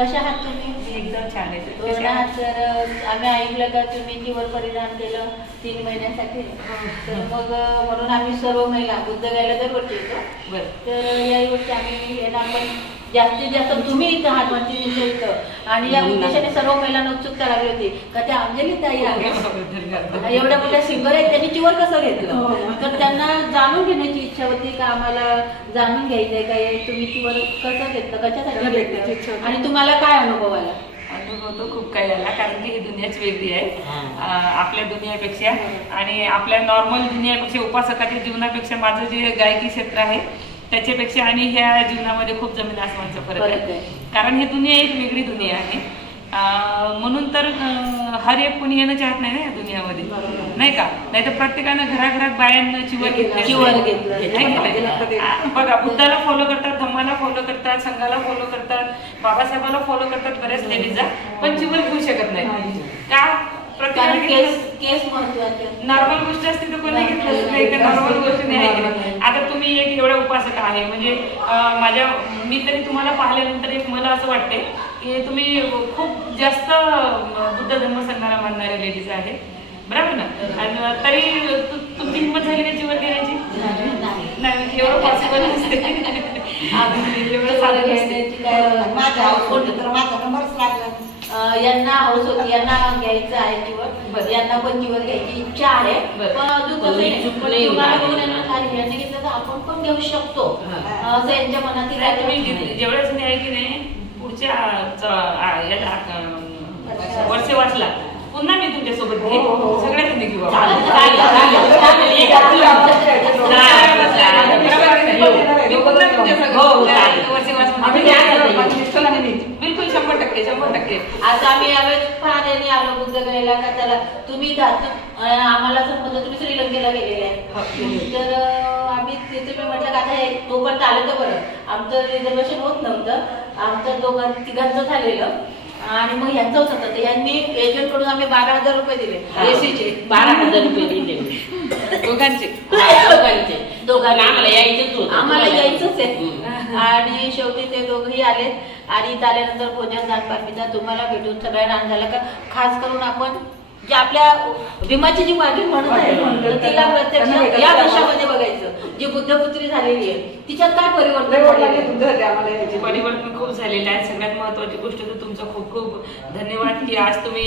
कशा आहात तुम्ही? एकदम छान आहे. तर आम्ही ऐकलं का तुम्ही चिवर परिधान केलं 3 महिन्यासाठी. तर मग म्हणून आम्ही सर्व महिला बुद्धगयाला दरवर्षी येतो. तर याही वर्षी आम्ही येणार, पण जास्तीत जास्त तुम्ही इथं आहात म्हणजे इथं, आणि या उद्देशाने सर्व महिलांना उत्सुकता लागली होती का त्या अंजली ताई आहेत एवढ्या मोठ्या सिंगर आहेत, त्यांनी चिवर कसं घेतलं. तर त्यांना जाणून घेण्याची इच्छा होती का आम्हाला जाणून घ्यायचंय काय तुम्ही चिवर कसं घेतलं, कशासाठी घेतलं, आणि तुम्हाला काय अनुभव आला. अनुभव तो खूप काही आला, कारण की ही दुनियाच वेगळी आहे आपल्या दुनियापेक्षा, आणि आपल्या नॉर्मल दुनियापेक्षा, उपासकाच्या जीवनापेक्षा माझं जे गायकी क्षेत्र आहे त्याच्यापेक्षा आणि ह्या जीवनामध्ये खूप जमीन आसमानचा फरक आहे. कारण ही दुनिया एक वेगळी दुनिया आहे. म्हणून तर हर एक कोणी येणं चाहत नाही ना या दुनियामध्ये, नाही का. नाही तर प्रत्येकानं घराघरात बायांना चिवर बघा, बुद्धाला फॉलो करतात, धम्माला फॉलो करतात, संघाला फॉलो करतात, बाबासाहेबाला फॉलो करतात बऱ्याच लेडीजा, पण चिवर घेऊ शकत नाही का. नॉर्मल गोष्ट असते तर कोणी घेतलं नाही, नॉर्मल गोष्ट नाही. आता तुम्ही एक एवढा उपासक आहे म्हणजे मी तरी तुम्हाला पाहिल्यानंतर एक मला असं वाटते की तुम्ही खूप जास्त बुद्ध धर्म संघाला मानणारे लेडीज आहे, बरोबर ना. आणि तरी तुमची हिंमत झाली का चिवर घेण्याची? नाही, एवढं पॉसिबल नसते. एवढं साधं यांना हाऊस होती, यांना घ्यायचं आहे चिवर, यांना पण चिवर घ्यायची इच्छा आहे. पण अजून कसं यांनी घेतलं तर आपण पण घेऊ शकतो असं यांच्या मनात. तुम्ही जेवढ्या जणी आहे की नाही, पुढच्या वर्षे वाचला पुन्हा मी तुमच्या सोबत घेईन, सगळ्या जणी घेऊ. बिलकुल 100%. आता आम्ही यावेळेस पाहण्याने आलो बुद्धगयाला का त्याला तुम्ही आम्हाला समजलं तुम्ही श्रीलंकेला गेलेले आहे. तर आम्ही तिथे मी म्हटलं का आता तोपर्यंत आलं तर बरं, आमचं रिझर्वेशन होत नव्हतं, आमचं तिघांचं झालेलं, आणि मग यांचं होत होतं. यांनी एजंट कडून आम्ही 12,000 रुपये दिले, एसीचे 12,000 रुपये दिले दोघांना आम्हाला यायचंच आहे. आणि शेवटी ते दोघंही आलेत, आणि इथं आल्यानंतर भोजन दानपाठीचा तुम्हाला भेटून सगळ्यांना आनंद झाला का. खास करून आपण जे आपल्या भीमाची जी मागील म्हणत आहे तिला प्रत्यक्ष या वर्षामध्ये बघायचं, जी बुद्धपुत्री झालेली आहे तिच्यात काय परिवर्तन खूप झालेलं आहे. सगळ्यात महत्वाची गोष्ट तर तुमचं खूप खूप धन्यवाद की आज तुम्ही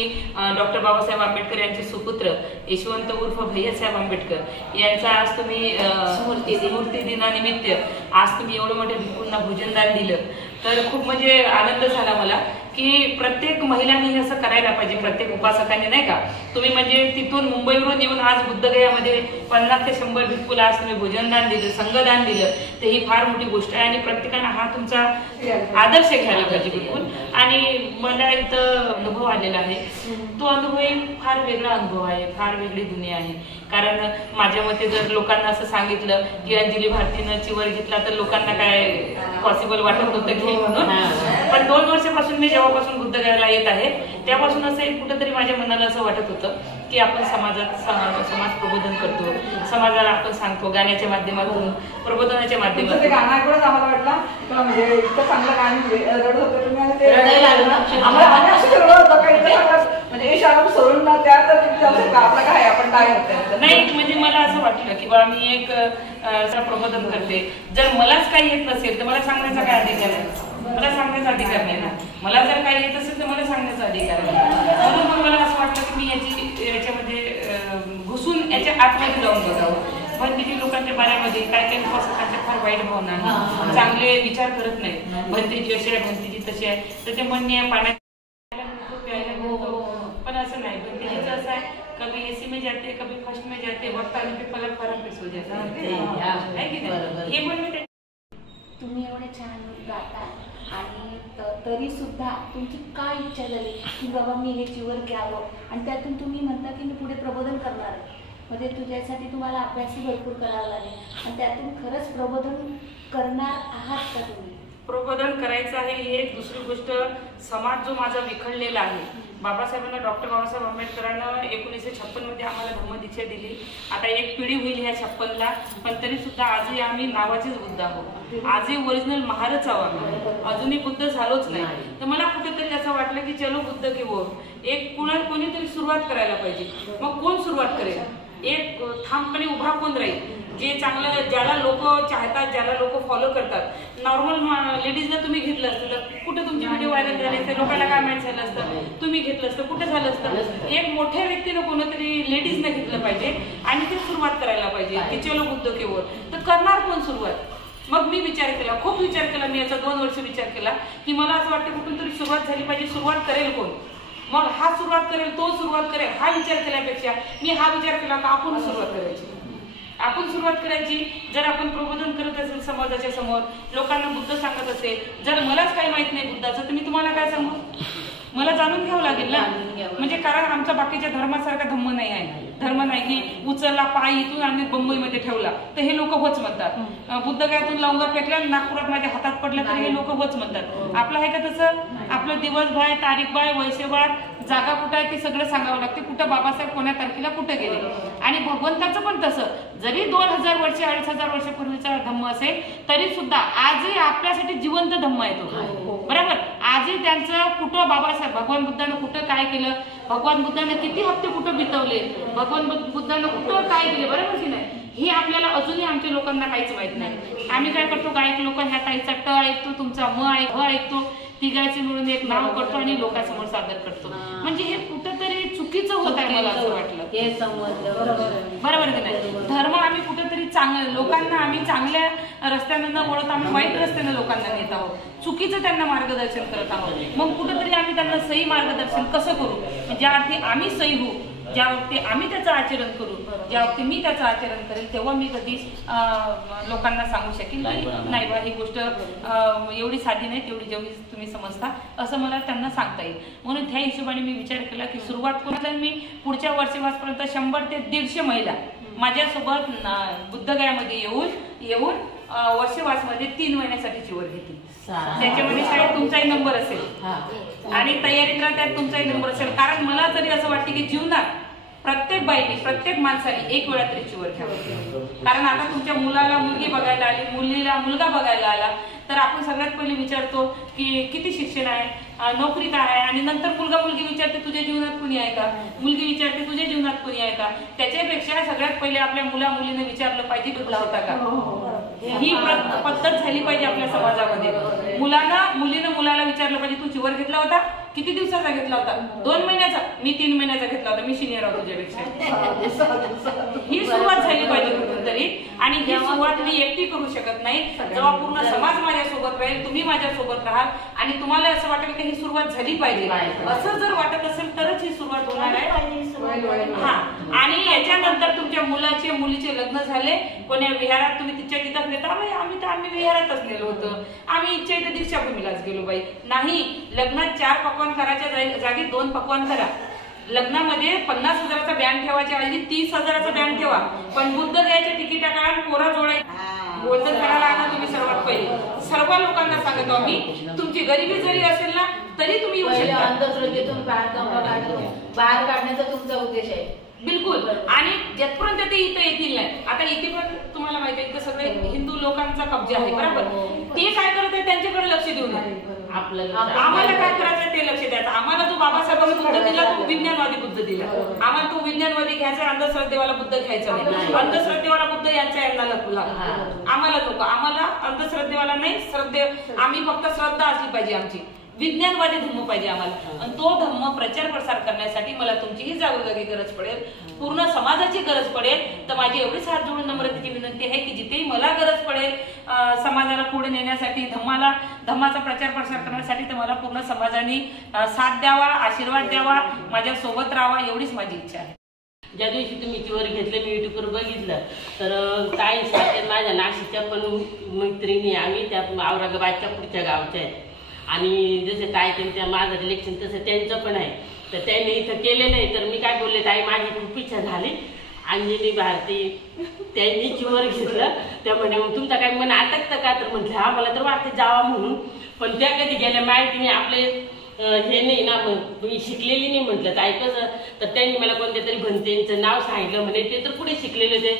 डॉक्टर बाबासाहेब आंबेडकर यांचे सुपुत्र यशवंत उर्फ भैयासाहेब आंबेडकर यांचा आज तुम्ही स्मृती दिनानिमित्त आज तुम्ही एवढं मोठ्या भिक्खूंना भोजनदान दिलं. तर खूप म्हणजे आनंद झाला मला की प्रत्येक महिलांनी असं करायला पाहिजे, प्रत्येक उपासकांनी, नाही का. तुम्ही म्हणजे तिथून मुंबईवरून येऊन आज बुद्धगयामध्ये 50 ते 100 भिक्खूला आज तुम्ही भोजनदान दिलं, संघदान दिलं, तर ही फार मोठी गोष्ट आहे. आणि प्रत्येकानं हा तुमचा आदर्श घ्यायला पाहिजे बिलकुल. आणि मला इथं अनुभव आलेला आहे, तो अनुभव एक फार वेगळा अनुभव आहे, फार वेगळी दुनिया आहे. कारण माझ्या मते जर लोकांना असं सांगितलं की अंजली भारतीनं चिवर घेतला तर लोकांना काय पॉसिबल वाटत होतं की म्हणून. पण 2 वर्षापासून मी जेव्हापासून बुद्धगयाला येत आहे त्यापासून असं एक कुठंतरी माझ्या मनाला असं वाटत होतं की आपण समाज प्रबोधन करतो, समाजाला आपण सांगतो गाण्याच्या माध्यमातून, प्रबोधनाच्या माध्यमातून. आम्हाला वाटला म्हणजे इतकं चांगलं गाणं रडत होतं सोडून आपलं काय आपण काय होतं नाही. म्हणजे मला असं वाटलं की बा मी एक प्रबोधन करते, जर मलाच काही येत नसेल तर मला सांगण्याचा काय अधिकार आहे? मला सांगण्याचा अधिकार नाही ना. मला जर काही येत असेल तर मला सांगण्याचा अधिकार नाही. म्हणून मग मला असं वाटलं की मी याच्यामध्ये घुसून याच्या आतमध्ये जाऊन बघावं. भंतीजी लोकांच्या बाऱ्यामध्ये काय काही उपासकांच्या फार वाईट भावना आहे, चांगले विचार करत नाही. भंतीजी अशी आहे, भंतीजी तशी आहे, तर ते म्हणणे पाण्यात पण असं नाही. भंतीजीचं असं आहे कभी एसी में जाते कभी फर्स्ट में जाते, वक्त आने पे पलक फरक हो जाता है की नाही. हे पण मी तुम्ही एवढे छान गाता, आणि तरी सुद्धा तुमची काय इच्छा झाली की बाबा मी हे चिवर घ्यावं, आणि त्यातून तुम्ही म्हणता की मी पुढे प्रबोधन करणार आहे. म्हणजे तुझ्यासाठी तुम्हाला अभ्यासही भरपूर करावा लागेल, आणि त्यातून खरंच प्रबोधन करणार आहात का तुम्ही? प्रबोधन करायचं आहे ही एक दुसरी गोष्ट. समाज जो माझा विखळलेला आहे, बाबासाहेबांना डॉक्टर बाबासाहेब आंबेडकरांना 1956 मध्ये आम्हाला धम्मदीक्षा दिली. आता एक पिढी होईल ह्या 56ला, पण तरी सुद्धा आजही आम्ही नावाचेच बुद्ध आहोत. आजही ओरिजिनल महारच आहोत, अजूनही बुद्ध झालोच नाही. तर मला कुठेतरी असं वाटलं की चलो बुद्ध की वो, एक कोणीतरी सुरुवात करायला पाहिजे. मग कोण सुरुवात करेल? एक ठामपणे उभा कोण राहील? जे चांगलं, ज्याला लोक चाहतात, ज्याला लोक फॉलो करतात. नॉर्मल लेडीजला तुम्ही घेतलं असतं तर कुठे तुमचे व्हिडिओ व्हायरल झाले असते, लोकांना काय माहिती झालं असतं? तुम्ही घेतलं असतं, कुठे झालं असतं? एक मोठ्या व्यक्तीनं कोणतरी लेडीजने घेतलं पाहिजे आणि ते सुरुवात करायला पाहिजे की चलो बुद्ध केवळ. तर करणार कोण सुरुवात? मग मी विचार केला, खूप विचार केला. मी याचा 2 वर्ष विचार केला की मला असं वाटतं कुठून तरी सुरुवात झाली पाहिजे. सुरुवात करेल कोण? मग हा सुरुवात करेल, तो सुरुवात करेल, हा विचार केल्यापेक्षा मी हा विचार केला का आपण सुरुवात करायची. आपण सुरुवात करायची. जर आपण प्रबोधन करत असेल समाजाच्या समोर, लोकांना बुद्ध सांगत असेल, जर मलाच काही माहित नाही बुद्धाचं, तर मी तुम्हाला काय सांगू? मला जाणून घ्यावं लागेल ना. म्हणजे कारण आमचा बाकीच्या धर्मासारखा धम्म नाही आहे. धर्म नाही की उचलला पाय इथून आणि मुंबईमध्ये ठेवला तर हे लोक होच म्हणतात. बुद्धगयातून लवंगा फेकल्या, नागपुरात माझ्या हातात पडल्या तर हे लोक होच म्हणतात. आपलं आहे का तसं? आपलं दिवस बाय, तारीख बाय, वैसेवार, जागा कुठं आहे ते सगळं सांगावं लागते. कुठं बाबासाहेब कोण्या तारखेला कुठे गेले. आणि भगवंताचं पण तसं. जरी 2000 वर्ष 2500 वर्षापूर्वीचा धम्म असेल तरी सुद्धा आजही आपल्यासाठी जिवंत धम्म आहे तो. बरोबर. आजही त्यांचं कुठं बाबासाहेब भगवान बुद्धानं कुठं काय केलं, भगवान बुद्धानं किती हप्ते कुठं बितवले, भगवान बुद्धानं कुठं काय केले, बरोबर की नाही, हे आपल्याला अजूनही आमच्या लोकांना काहीच माहित नाही. आम्ही काय करतो, गायक लोक ह्या ताईचा ट ऐकतो, तुमचा म ऐकतो, तिघाचे मिळून एक नाव करतो आणि लोकांसमोर सादर करतो. म्हणजे हे कुठंतरी चुकीचं होत आहे मला असं वाटलं. हे समजलं बरोबर की नाही. धर्म आम्ही कुठेतरी चांगलं, लोकांना आम्ही चांगल्या रस्त्यानं न वळत आम्ही वाईट रस्त्यानं लोकांना नेत आहोत, चुकीचं त्यांना मार्गदर्शन करत आहोत. मग कुठेतरी आम्ही त्यांना सही मार्गदर्शन कसं करू? ज्या अर्थी आम्ही सही होऊ, ज्या वक्ती आम्ही त्याचं आचरण करू, ज्या वक्ती मी त्याचं आचरण करेल, तेव्हा मी कधी लोकांना सांगू शकेल नाही बा ही गोष्ट एवढी साधी नाही, तेवढी जेवढी तुम्ही समजता, असं मला त्यांना सांगता येईल. म्हणून त्या हिशोबाने मी विचार केला की सुरुवात करून मी पुढच्या वर्षवासपर्यंत 100 ते 150 महिला माझ्यासोबत बुद्धगयामध्ये येऊन वर्षवासमध्ये 3 महिन्यासाठी वर घेतील. त्याच्यामध्ये शाळेत तुमचाही नंबर असेल आणि तयारीत त्यात तुमचाही नंबर असेल. कारण मला तरी असं वाटते की जीवनात प्रत्येक बाईने, प्रत्येक माणसाने एक वेळा तरी चिवर घ्यावं. कारण आता तुमच्या मुलाला मुलगी बघायला आली, मुलीला मुलगा बघायला आला, तर आपण सगळ्यात पहिले विचारतो की किती शिक्षण आहे, नोकरी काय आहे, आणि नंतर मुलगा मुलगी विचारते तुझ्या जीवनात कोणी आहे का, मुलगी विचारते तुझ्या जीवनात कोणी आहे का. त्याच्यापेक्षा सगळ्यात पहिले आपल्या मुला मुलीने विचारलं पाहिजे भेटला होता का. ही पद्धत झाली पाहिजे आपल्या समाजामध्ये. मुलीनं मुलाला विचारलं पाहिजे तू चिवर घेतला होता, किती दिवसाचा घेतला होता, 2 महिन्याचा, मी 3 महिन्याचा घेतला होता, मी सिनियर आहोत तुझ्यापेक्षा. ही सुरुवात झाली पाहिजे कुठून तरी. आणि ही सुरुवात मी एकटी करू शकत नाही. जेव्हा पूर्ण समाज माझ्यासोबत राहील, तुम्ही माझ्यासोबत राहाल आणि तुम्हाला असं वाटेल की ही सुरुवात झाली पाहिजे, असं जर वाटत असेल तरच ही सुरुवात होणार आहे. हा. आणि याच्यानंतर तुमच्या मुलाचे मुलीचे लग्न झाले, कोण्या विहारात तुम्ही तिच्या तिथं नेता, आम्ही विहारातच नेलो होतं, आम्ही इच्छा इथं दीक्षाभूमीलाच गेलो बाई. नाही, लग्नात 4 पक्वान करायच्या जागी 2 पक्वान करा. लग्नामध्ये 50,000चा बँड ठेवायच्या ऐवजी 30,000चा बँड ठेवा. पण बुद्ध द्यायच्या तिकीटा काढा, कोरा जोडायचा बोलत करायला आणा. तुम्ही सर्वात पहिले सर्व लोकांना सांगतो आम्ही, तुमची गरिबी जरी असेल ना तरी तुम्ही येऊ शकता. अंधश्रद्धेतून बाहेर काढण्याचा तुमचा उद्देश आहे. बिलकुल. आणि जेथपर्यंत ते इथं येतील नाही. आता इथे पण तुम्हाला माहिती आहे इथं सगळे हिंदू लोकांचा कब्जा आहे, बरोबर. ते काय करत आहे त्यांच्याकडे लक्ष देऊ नये. आम्हाला काय करायचं ते लक्ष द्यायचं. आम्हाला जो बाबासाहेबांनी बुद्ध दिला तो विज्ञानवादी बुद्ध दिला. आम्हाला तो विज्ञानवादी घ्यायचा, अंधश्रद्धेवाला बुद्ध घ्यायचा नाही. अंधश्रद्धेवाला बुद्ध यांच्या यांना आम्हाला नको. आम्हाला अंधश्रद्धेवाला नाही, आम्ही फक्त श्रद्धा असली पाहिजे आमची. विज्ञानवादी धम्म पाहिजे आम्हाला. आणि तो धम्म प्रचार प्रसार करण्यासाठी मला तुमचीही जागोजागी गरज पडेल, पूर्ण समाजाची गरज पडेल. तर माझी एवढीच हात जोडून नम्रतेची विनंती आहे की जिथेही मला गरज पडेल समाजाला पुढे नेण्यासाठी, धम्माचा प्रचार प्रसार करण्यासाठी, तर मला पूर्ण समाजाने साथ द्यावा, आशीर्वाद द्यावा, माझ्या सोबत राहावा, एवढीच माझी इच्छा आहे. ज्या दिवशी तुम्ही चिवर घेतलं मी युट्यूबवर बघितलं तर काही माझ्या नाशिकच्या पण मैत्रिणी आम्ही त्या औरंगाबादच्या पुढच्या गावच्या आहेत. आणि जसे ताई त्यांच्या माझं रिलेक्शन तसं त्यांचं पण आहे. तर त्यांनी इथं केलेलं आहे. तर मी काय बोलले, ताई माझी खूप इच्छा झाली अंजली भारती त्यांनी चिवर घेतलं. त्या म्हणे मग तुमचा काही मन अटकतं का? तर म्हटलं हा मला तर वाटते जावा म्हणून. पण त्या कधी गेल्या माहिती मी आपले हे नाही ना, मी शिकलेली नाही म्हटलं तर ऐकलं. तर त्यांनी मला कोणत्या तरी भंतेचं नाव सांगितलं म्हणे, ते तर पुढे शिकलेले ते,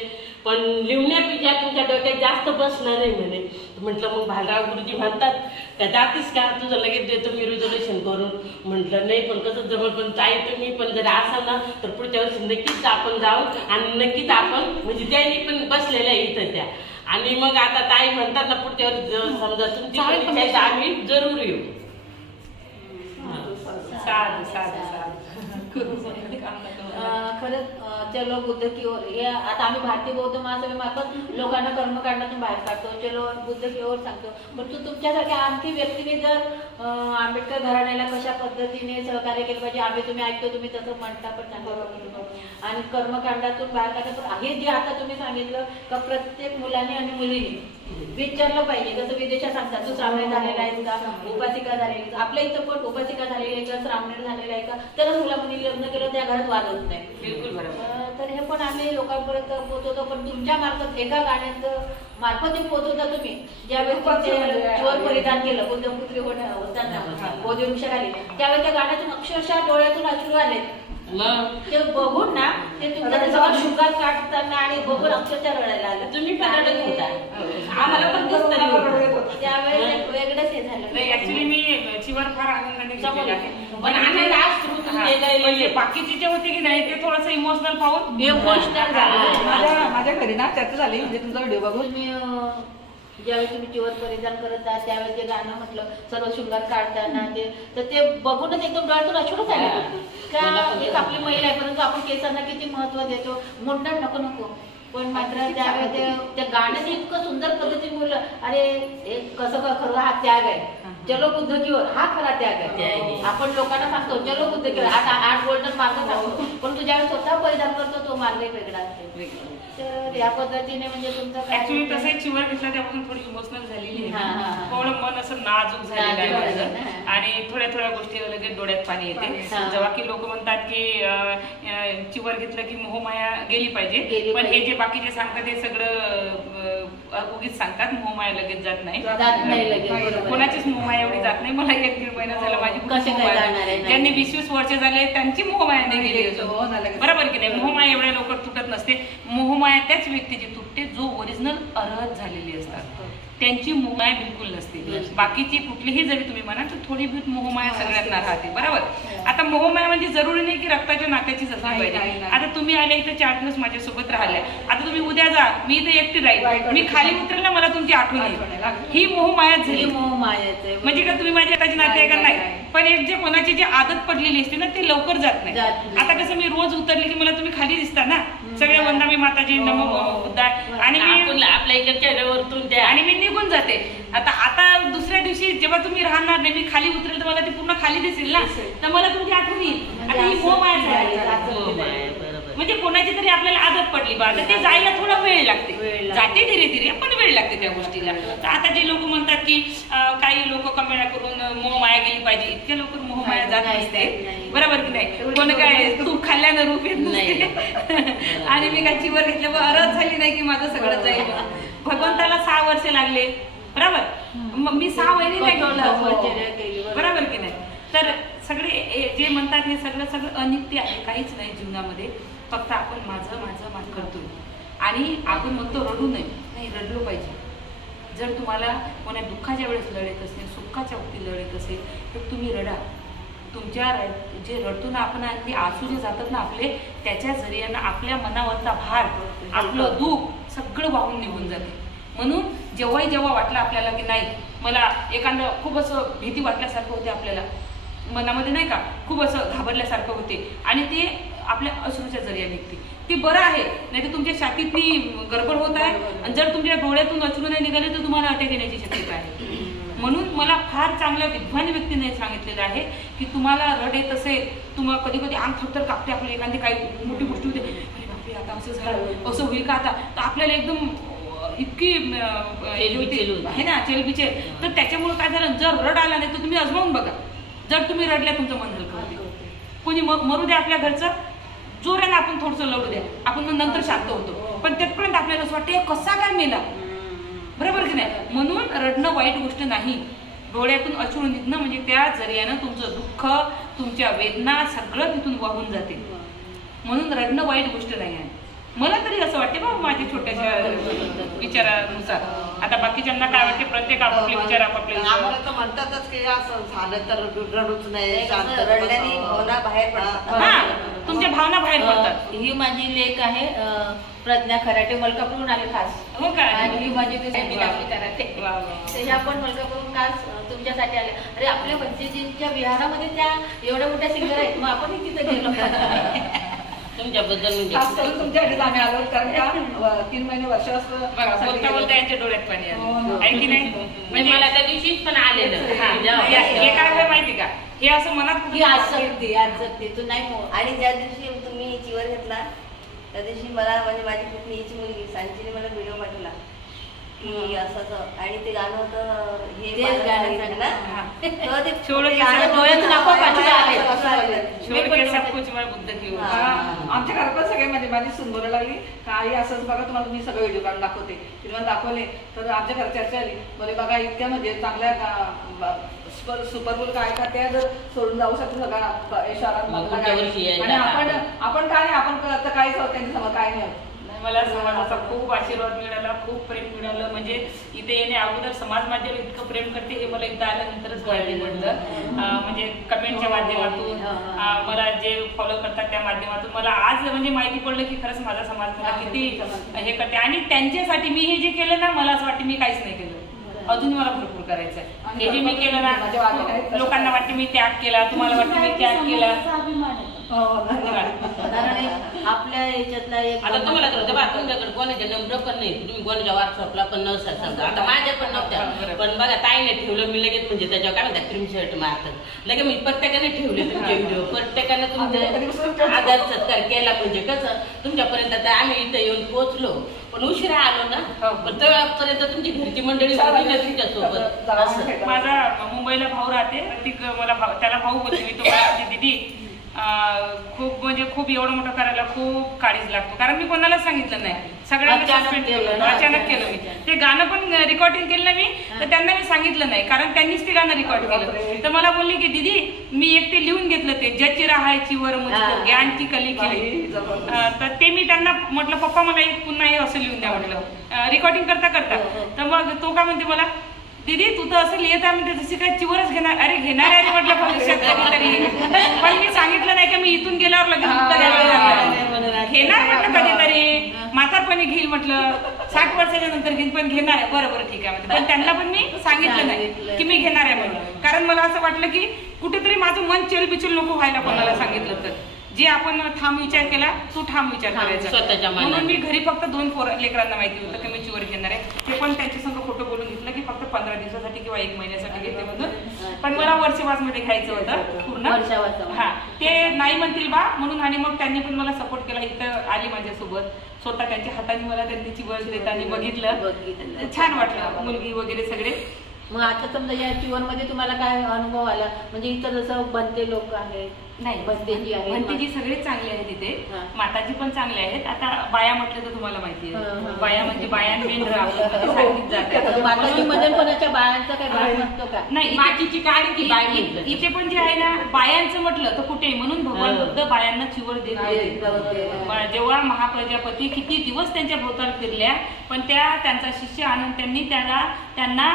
पण लिवण्यापेक्षा तुमच्या डोक्यात जास्त बसणार नाही म्हणे. म्हटलं मग भालराव गुरुजी म्हणतात का जातीस का, तुझं लगेच देतो मी रिझर्वेशन करून. म्हटलं नाही पण कसं जमल, पण ताई तुम्ही पण जर असाल ना तर पुढच्या वर्षी नक्कीच आपण जाऊ आणि नक्कीच आपण म्हणजे त्यांनी पण बसलेल्या आहे इथं त्या. आणि मग आता ताई म्हणतात ना पुढच्या वर्षी समजा तुमची परीक्षा आहे तर आम्ही जरूर येऊ. खरंच चलो बुद्ध की ओर हे आता आम्ही भारतीय बौद्ध महासभेमार्फत लोकांना कर्मकांडातून बाहेर काढतो, चलो बुद्ध की ओर सांगतो. पण तुमच्यासारख्या आणखी व्यक्तीने जर आंबेडकर घराण्याला कशा पद्धतीने सहकार्य केलं पाहिजे, आम्ही तुम्ही ऐकतो तुम्ही तसं म्हणता पण चांगलं आणि कर्मकांडातून बाहेर काढतो. हे जे आता तुम्ही सांगितलं का प्रत्येक मुलांनी आणि मुलींनी विचारलं पाहिजे. जसं विदेशात सांगतात तू श्रावणी झालेला आहे का, उपासिका झालेली का, आपल्या इथं पण उपासिका झालेली आहे का, श्रावणी झालेला आहे का, तरच मुला मुली लग्न केलं त्या घरात वाद होत नाही. बिलकुल बरोबर. तर हे पण आम्ही लोकांपर्यंत पोहोचवतो. पण तुमच्या मार्फत एका गाण्याचं मार्फत पोहोचवता तुम्ही. ज्यावेळेस चोर परिधान केलं बुद्धपुत्री होताना बोधिवृक्षाखाली, त्यावेळेस त्या गाण्यातून अक्षरशः डोळ्यातून अश्रू आले. ते बघून ना ते तुमच्या शुगर काढताना आणि बघून अक्षरशः रडायला आलं. तुम्ही पण रडत होता, आम्हाला पण त्यावेळेस वेगळंच हे झालं. ऍक्च्युली मी चिवर फार आनंदाने घेतलेली आहे. पण आनंद म्हणजे बाकीचे जे होते की नाही ते थोडंसं इमोशनल पाहून इमोशनल झालं. माझ्या घरी ना चर्चा झाली म्हणजे तुमचा व्हिडिओ बघून. ज्यावेळी तुम्ही चिवर परिधान करत आहात त्यावेळेस ते गाणं म्हटलं सर्व शृंगार काढताना ते, तर ते बघूनच एकदम डोळ्यातून अश्रूच आले का. एक आपली महिला आहे परंतु आपण केसांना किती महत्व देतो. मुंडण नको नको, पण मात्र त्यावेळेस त्या गाण्याने इतकं सुंदर पद्धतीने बोललं, अरे कसं खरं हा त्याग आहे. चलो बुद्ध की ओर हा खरा त्याग आहे. आपण लोकांना सांगतो चलो बुद्ध की ओर, आता 8 गोल्डन मार्ग सांगतो, पण तू ज्यावेळेस स्वतः परिधान करतो तो मार्ग वेगळा असतो. तर या पद्धतीने म्हणजे तुमचं ऍक्च्युली तसं चिवर घेतला त्यापासून थोडी इमोशनल झालेली आहे. थोडं मन असं नाजूक झालेलं आहे माझं आणि थोड्या थोड्या गोष्टी लगेच डोळ्यात पाणी येते. जेव्हा की लोक म्हणतात की चिवर घेतलं की मोहमाया गेली पाहिजे, पण हे जे बाकीचे सांगतात ते सगळं उगीच सांगतात. मोहमाया लगेच जात नाही, कोणाचीच मोहमाया एवढी जात नाही. मला 1-1.5 महिना झाला माझी ज्यांनी 20-20 वर्ष झाले त्यांची मोहमाया नाही गेली, बरोबर की नाही. मोहमाया एवढ्या लवकर तुटत नसते. मोहमाया त्याच व्यक्तीची तुटते जो ओरिजिनल अर्हत झालेली असतात, त्यांची मोहमाया बिलकुल नसते. बाकीची कुठलीही जरी तुम्ही म्हणा तर थोडी बहुत मोहमाया सगळ्यांना राहते, बरोबर. आता मोहमाया म्हणजे जरुरी नाही की रक्ताच्या नात्याचीच असली पाहिजे. आता तुम्ही आले इथं 4 दिवस माझ्यासोबत राहिल्या, आता तुम्ही उद्या जा, मी इथे एकटी राहील, मी खाली उतरेल ना मला तुमची आठवण येईल, ही मोहमायाच झाली. म्हणजे का तुम्ही माझ्या हाताची नाते आहे का नाही, पण एक जे कोणाची जी आदत पडलेली असते ना ते लवकर जात नाही. आता कसं मी रोज उतरले की मला तुम्ही खाली दिसता ना, सगळ्या वंदामी माताजी नमो बुद्धा, आणि आपल्या इकडच्या वरतून आणि मी निघून जाते. आता दुसऱ्या दिवशी जेव्हा तुम्ही राहणार नाही, मी खाली उतरेल तर मला ती पूर्ण खाली दिसेल ना, तर मला तुमची आठवण येईल. आता ही मोहमाया झाली. म्हणजे कोणाची तरी आपल्याला आदत पडली बा, तर ते जायला थोडा वेळ लागते, जाते धीरे धीरे पण वेळ लागते त्या गोष्टीला. तर आता जे लोक म्हणतात की काही लोक कमेंट करून मोहमाया गेली पाहिजे, इतक्या लवकर मोहमाया जात नसते, बरोबर की नाही. कोण काय तू खाल्ल्यानं रूप येत नसते आणि मी काय चिवर घेतल्यावर अरज झाली नाही की माझं सगळं जाईल. भगवंताला 6 वर्ष लागले, बरोबर. मी 6 महिने नाही ठेवलं, बरोबर की नाही. तर सगळे जे म्हणतात हे सगळं अनित्य आहे, काहीच नाही जीवनामध्ये. फक्त आपण माझं करतोय आणि आपण म्हणतो रडू नाही, रडलो पाहिजे. जर तुम्हाला कोणा दुःखाच्या वेळेस लढत असेल, सुखाच्या बाबतीत लढत असेल तर तुम्ही रडा. तुमच्या जे रडतो ना आपण, ते आसू जे जातात ना आपले, त्याच्या जरियानं आपल्या मनावरचा भार, आपलं दुःख सगळं वाहून निघून जाते. म्हणून जेव्हा वाटलं आपल्याला की नाही, मला एखादं खूप असं भीती वाटल्यासारखं होते, आपल्याला मनामध्ये नाही का खूप असं घाबरल्यासारखं होते आणि ते आपल्या अश्रूच्या जरिया निघते, ते बरं आहे. नाही तर तुमच्या छातीतली गडबड होत आहे आणि जर तुमच्या डोळ्यातून अश्रू नाही निघाले तर तुम्हाला अटॅक येण्याची शक्यता आहे. म्हणून मला फार चांगल्या विद्वान व्यक्तीने सांगितलेलं आहे की तुम्हाला रड येत असेल, तुम्हाला कधी कधी अंग थरथर कापते, आपली एखादी काही मोठी गोष्टी होते, अरे बापरे आता असं झालं, असं होईल का आता, तर आपल्याला एकदम इतकी आहे ना चेलबिचे. तर त्याच्यामुळे काय झालं, जर रड आला नाही तर तुम्ही अजमावून बघा. जर तुम्ही रडल्या तुमचं मन हलकं होते. कोणी मरू द्या आपल्या घरचं, जोराने आपण थोडंसं लढू द्या, आपण मग नंतर शांत होतो. पण तिथपर्यंत आपल्याला असं वाटतं कसा काय मेला, बरोबर की नाही. म्हणून रडणं वाईट गोष्ट नाही. डोळ्यातून अश्रू निघणं म्हणजे त्या जरियानं तुमचं दुःख, तुमच्या वेदना सगळं तिथून वाहून जाते. म्हणून रडणं वाईट गोष्ट नाही आहे. मला तरी असं वाटते बाबा माझ्या छोट्याशा विचारानुसार. आता बाकीच्यांना काय वाटते, प्रत्येक आपापले विचार आपापले. आम्हाला तर म्हणतातच की असं झालं तर रडूच नाही, शांत रडल्याने भावना बाहेर पडतात. हा, तुमच्या भावना बाहेर पडतात. ही माझी लेक आहे प्रज्ञा खराटे, मलकापूरहून आले खास. हो काय. आणि ही माझी मीनाक्षी खराटे, वा, वा, वा. तर ह्या पण मलकापूरहून खास तुमच्यासाठी आले. अरे आपल्या भंतेजींच्या विहारामध्ये त्या एवढ्या मोठ्या सिंगर आहेत, मग आपणही तिथे गेलो. तुमच्याबद्दल खास करून तुमच्याकडे आम्ही आलो, कारण का 3 महिने बघा, बोलता बोलता यांच्या डोळ्यात पाणी आलं, आहे की नाही. म्हणजे मला त्या दिवशीच पण आलेलं. हे काय होय माहिती का, हे असं मनात ही आज जगते तू नाही आणि ज्या दिवशी तुम्ही चिवर घेतला त्या दिवशी मला म्हणजे माझी पुतणीची मुलगी सांजीने मला व्हिडिओ पाठवला की असं, आणि ते गाणं होतं हे गाणं ना, तर ते छोड़ के गाणं डोळ्यातून आपोआप पाणी आलं. छोड़ के सब कुछ मैं बुद्ध की ओर. आमच्या घरात पण सगळे माझी सून बोलायला लागली काही असंच बघा, तुम्हाला मी सगळे व्हिडिओ काढून दाखवते. तिने मला दाखवले तर आमच्या घरात चर्चा आली, बोले बघा इतक्या म्हणजे चांगल्या सुपर बोल काय का त्या जर सोडून जाऊ शकतो सगळा आणि आपण काय नाही, आपण आता काहीच आहोत त्यांच्या समोर काय नाही होत. मला समाजाचा खूप आशीर्वाद मिळाला, खूप प्रेम मिळालं. म्हणजे इथे येणे अगोदर समाज माझ्यावर इतकं प्रेम करते हे मला इथं आल्यानंतरच माहिती पडलं. म्हणजे कमेंटच्या माध्यमातून, मला जे फॉलो करतात त्या माध्यमातून मला आज म्हणजे माहिती पडलं की खरंच माझा समाज मला किती हे करते. आणि त्यांच्यासाठी मी हे जे केलं ना, मला असं वाटतं मी काहीच नाही केलं, अजून मला भरपूर करायचं आहे. हे जे मी केलं ना, लोकांना वाटते मी त्याग केला, तुम्हाला वाटतं मी त्याग केला. कारण आपल्या याच्यातला एक आता तुम्हाला तुमच्याकडे कोणाचे नंबर पण नाही, तुम्ही कोणाच्या व्हॉट्सअपला पण नसाल समजा. आता माझ्या पण नव्हत्या, पण बघा ताईने ठेवलं, मी लगेच म्हणजे त्याच्यावर काय म्हणतात क्रीम शर्ट मारतात लगेच. मी प्रत्येकाने ठेवले तुमचे व्हिडिओ, प्रत्येकाने तुमचे आदर सत्कार केला. म्हणजे कसं तुमच्यापर्यंत आता आम्ही इथं येऊन पोहोचलो, पण उशिरा आलो ना, पण तेव्हापर्यंत तुमची घरची मंडळी होती ना तुमच्यासोबत. माझा मुंबईला भाऊ राहते, मला त्याला भाऊ बोलते मी, तो माझी दीदी खूप म्हणजे खूप एवढं मोठं करायला खूप काळीज लागतो. कारण मी कोणालाच सांगितलं नाही, सगळ्यांना सस्पेंड केलं, अचानक केलं. मी ते गाणं पण रेकॉर्डिंग केलं ना मी, तर त्यांना मी सांगितलं नाही, कारण त्यांनीच ते गाणं रेकॉर्ड केलं. तर मला बोलली की दीदी मी एकटे लिहून घेतलं ते जची राहायची वर मुझको ज्ञानची कली केली. तर ते मी त्यांना म्हटलं पप्पा मला एक पुन्हा हे असं लिहून द्या म्हटलं रेकॉर्डिंग करता करता. तर मग तो काय म्हणते मला, दीदी तू तर असं लिहित आहे म्हणजे जशी काय चिवरच घेणार. अरे घेणार आहे म्हटलं भविष्यात कधीतरी, पण मी सांगितलं नाही की मी इथून गेल्यावर लगेच घेणार म्हटलं कधीतरी, म्हातारपणी घेईल म्हटलं, 60 वर्षाच्या नंतर घेईन, पण घेणार आहे. बरोबर ठीक आहे म्हणजे, पण त्यांना पण मी सांगितलं नाही की मी घेणार आहे म्हणून. कारण मला असं वाटलं की कुठेतरी माझं मन चेलबिचेल नको व्हायला कोणाला सांगितलं तर. जे आपण ठाम विचार केला तो ठाम विचार करायचा. म्हणून मी घरी फक्त 2 लेकरांना माहिती होतं की मी चिवर घेणार आहे. ते पण त्यांच्या संग खोटं बोलून घेतलं की फक्त 15 दिवसासाठी किंवा 1 महिन्यासाठी घेते म्हणून, पण मला वर्षवासमध्ये घ्यायचं होतं पूर्ण. हा, ते नाही म्हणतील बा म्हणून. आणि मग त्यांनी पण मला सपोर्ट केला, इथं आली माझ्यासोबत, स्वतः त्यांच्या हाताने मला त्यांनी चिवर देताना बघितलं, छान वाटलं, मुलगी वगैरे सगळे. मग आता समजा या चिवरमध्ये तुम्हाला काय अनुभव आला, म्हणजे इथं जसं बनते लोक आहेत, नाही भंतेजी आहे, भंतेजी सगळे चांगले आहेत इथे, माताजी पण चांगले आहेत. आता बाया म्हटलं तर तुम्हाला माहिती आहे, बाया म्हणजे बायांमेन माताजीमध्ये कोणाच्या बायांचा काही भाग नसतो का? नाही, मातीची काळी ती बाई. इथे पण जे आहे ना बायांचं म्हटलं तर कुठे, म्हणून भगवान बुद्ध बायांना चिवर देत होते. जेव्हा महाप्रजापती किती दिवस त्यांच्या भोवताल फिरल्या, पण त्यांचा शिष्य आनंद त्यांना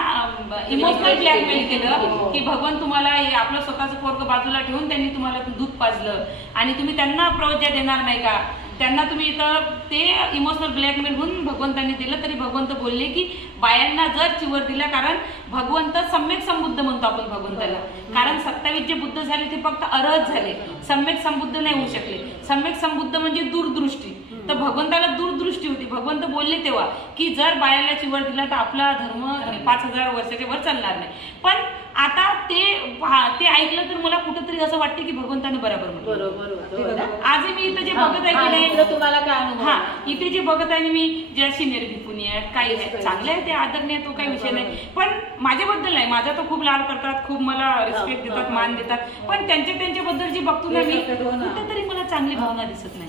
इमोशनल ब्लॅकमेल केलं की भगवान तुम्हाला आपलं स्वतःचं पोरग बाजूला ठेवून त्यांनी तुम्हाला दूध पाजलं आणि तुम्ही त्यांना प्रवज्ञा देणार नाही का. त्यांना तुम्ही इथं ते इमोशनल ब्लॅकमेल होऊन भगवंतांनी दिलं, तरी भगवंत बोलले की बायांना जर चिवर दिला, कारण भगवंत सम्यक संबुद्ध म्हणतो आपण भगवंताला. कारण 27 जे बुद्ध झाले ते फक्त अरहत झाले, सम्यक संबुद्ध नाही होऊ शकले. सम्यक संबुद्ध म्हणजे दूरदृष्टी, तर भगवंताला दूरदृष्टी होती. भगवंत बोलले तेव्हा की जर बायाला चिवर दिला तर आपला धर्म 5000 वर्षाच्या वर चालणार नाही. पण आता ते ते ऐकलं तर मला कुठंतरी असं वाटतं की भगवंताने बरोबर म्हटलं. बरोबर. आजही मी इथं जे बघत आहे की नाही, इथलं तुम्हाला काय अनुभव हा आला? इथे जे बघत आहे मी ज्या सिनियर भिकुनी आहेत काही आहेत चांगले आहे, ते आदरणीय, तो काही विषय नाही. पण माझ्याबद्दल नाही, माझा तो खूप लाड करतात, खूप मला रिस्पेक्ट देतात, मान देतात. पण त्यांच्याबद्दल जी बघतो ना मी, कुठेतरी मला चांगली भावना दिसत नाही.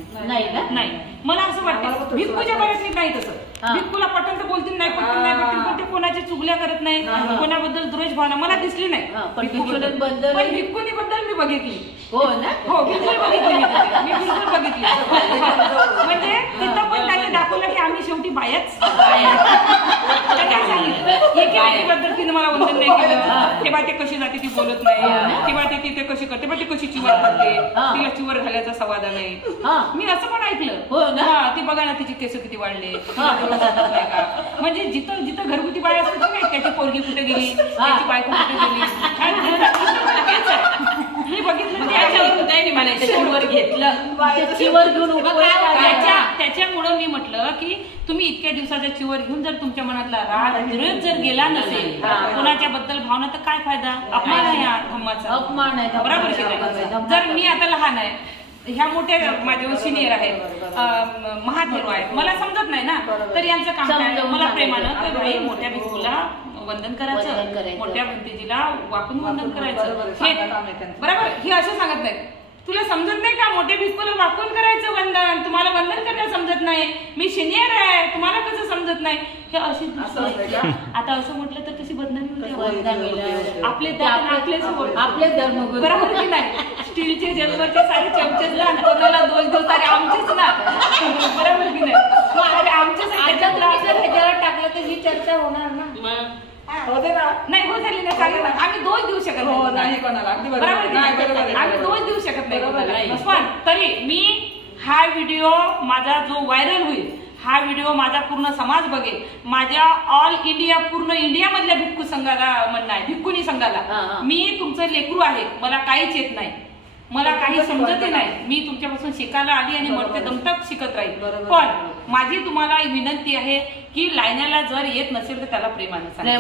नाही मला असं वाटतं भिक्खूच्या बऱ्याच नाही तसं. भिक्खूला पटन तर बोलतील, नाही पटन नाही पटन, पण ते कोणाची चुगल्या करत नाही, कोणाबद्दल द्वेष भावना मला दिसली नाही. पण भिक्खूनी बद्दल मी बघितली. हो ना? हो बिलकुल बघितली मी बिलकुल बघितली. म्हणजे तिथं पण त्यांनी दाखवलं की आम्ही शेवटी बायाच. काय सांगितलं एकेबद्दल तिने मला वंदन नाही केलं. तेव्हा ते कशी जाते ती बोलत नाही, तेव्हा ते तिथे कशी करते, पण ती कशी चिवर करते, तिला चिवर घालायचा समाधान नाही. मी असं पण ऐकलं. ती बघा ना तिची केस किती वाढले. म्हणजे जिथं जिथं घरगुती बाय असते नाही, त्याची पोरगी कुठे गेली, त्याची बायको कुठे गेली, मी बघितलं. चिवर घेतलं, त्याच्यामुळं मी म्हटलं की तुम्ही इतक्या दिवसाचा चिवर घेऊन जर तुमच्या मनातला राग विरोध जर गेला नसेल, कोणाच्या बद्दल भावना, तर काय फायदा? अपमान आहे या धम्माचा, अपमान आहे. बरोबर. जर मी आता लहान आहे, ह्या मोठ्या माझ्या सिनियर आहेत, महाथेरो आहेत, मला समजत नाही ना, तर यांचं काम काय? मला प्रेमानं तर भाई मोठ्या भिक्खूला वंदन करायचं, मोठ्या भंतेजीला वाकून वंदन करायचं, हे बरोबर. हे असं सांगत नाही. तुला समजत नाही का मोठ्या भिक्खूला वाकून करायचं वंदन? तुम्हाला वंदन करणं समजत नाही, मी सिनियर आहे, तुम्हाला कसं समजत नाही? हे अशी आता असं म्हटलं तर कशी बदनामी होते. आपले धर्म बरोबर की नाही? स्टीलचे जन्मचे सारे चमचेच ना, कोणाला दोष देऊ सारे आमचेच ना, बरोबर की नाही? आमच्याच ह्याच्यावर टाकलं तर ही चर्चा होणार ना. होते ना? नाही हो झाली नाही, चालेल ना. आम्ही दोष देऊ शकत नाही कोणाला. अगदी बरोबर की नाही? बरोबर. आम्ही दोष देऊ शकत नाही. पण तरी मी हा व्हिडिओ माझा जो व्हायरल होईल, हा व्हिडिओ माझा पूर्ण समाज बघेल, माझ्या ऑल इंडिया पूर्ण इंडिया मधल्या भिक्खू संघाला म्हणणं आहे, भिक्खुनी संघाला, मी तुमचं लेकरू आहे, मला काहीच येत नाही, मला काही समजतही नाही, मी तुमच्यापासून शिकायला आली आणि मरते दमतक शिकत राहील. पण माझी तुम्हाला विनंती आहे की लायण्याला जर येत नसेल तर त्याला प्रेमाने सांगा.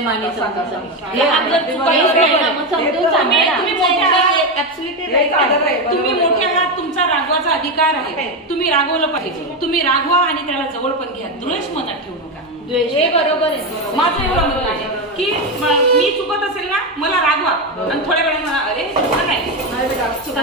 तुम्ही मोठे आहात, तुमचा रागवाचा अधिकार आहे, तुम्ही रागवलं पाहिजे, तुम्ही रागवा आणि त्याला जवळ पण घ्या, द्वेष मनात ठेवू नका. हे बरोबर आहे. माझं एवढं मत आहे की मी चुकत असेल ना, मला रागवा आणि थोड्या वेळा मला अरे तसं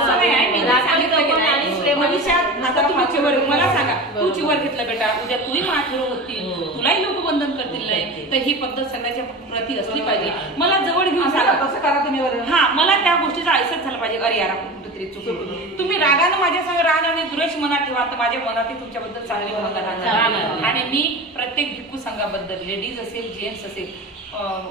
नाही आहे, मी सांगितलं की नाही भविष्यात आता तुम्ही चिवर, मला सांगा तू चिवर घेतलं बेटा, उद्या तुही माथेरो होतील, तुलाही लोक वंदन करतील नाही, तर ही पद्धत सगळ्याच्या प्रती असली पाहिजे. मला जवळ घेऊन सांगा कसं करा तुम्ही. हा मला त्या गोष्टीचा ऐसच झाला पाहिजे, अरे यार आपण कुठेतरी चुकलो. तुम्ही रागानं माझ्या संग राग आणि द्वेष मनात ठेवा, तर माझ्या मनात तुमच्याबद्दल चांगली भावना राहणार. आणि मी प्रत्येक भिक्खू संघाबद्दल, लेडीज असेल जेंट्स असेल,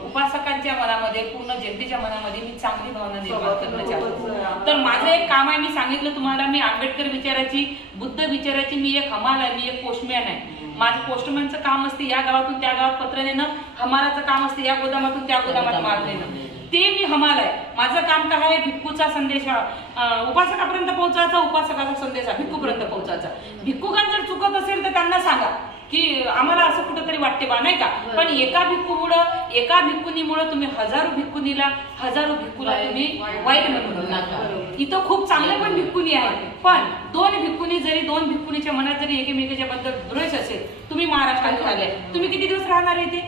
उपासकांच्या मनामध्ये, पूर्ण जनतेच्या मनामध्ये मी चांगली भावना निर्माण करणं चाहतो. तर माझं एक काम आहे, मी सांगितलं तुम्हाला, मी आंबेडकर विचाराची, बुद्ध विचाराची मी एक हमाल आहे, मी एक पोस्टमॅन आहे. माझं पोस्टमॅनचं काम असते या गावातून त्या गावात पत्र नेणं, हमालाचं काम असते या गोदामातून त्या गोदामात माल नेणं, ते मी हमाल आहे. माझं काम काय आहे? भिक्खूचा संदेश उपासकापर्यंत पोहोचायचा, उपासकाचा संदेश भिक्खूपर्यंत पोहोचायचा. भिक्खुकांना जर चुकत असेल तर त्यांना सांगा की आम्हाला असं कुठंतरी वाटते बा, नाही का? पण एका भिक्खूमुळं, एका भिक्खुनीमुळं तुम्ही हजारो भिक्खुनीला, हजारो भिक्खूला तुम्ही वाईट म्हणू नका. इथं खूप चांगले पण भिक्खुनी आहेत, पण दोन भिक्खुनी जरी, दोन भिक्खुनीच्या मनात जरी एकमेकाच्या बद्दल द्वेष असेल, तुम्ही महाराष्ट्रात आले, तुम्ही किती दिवस राहणार आहे? ते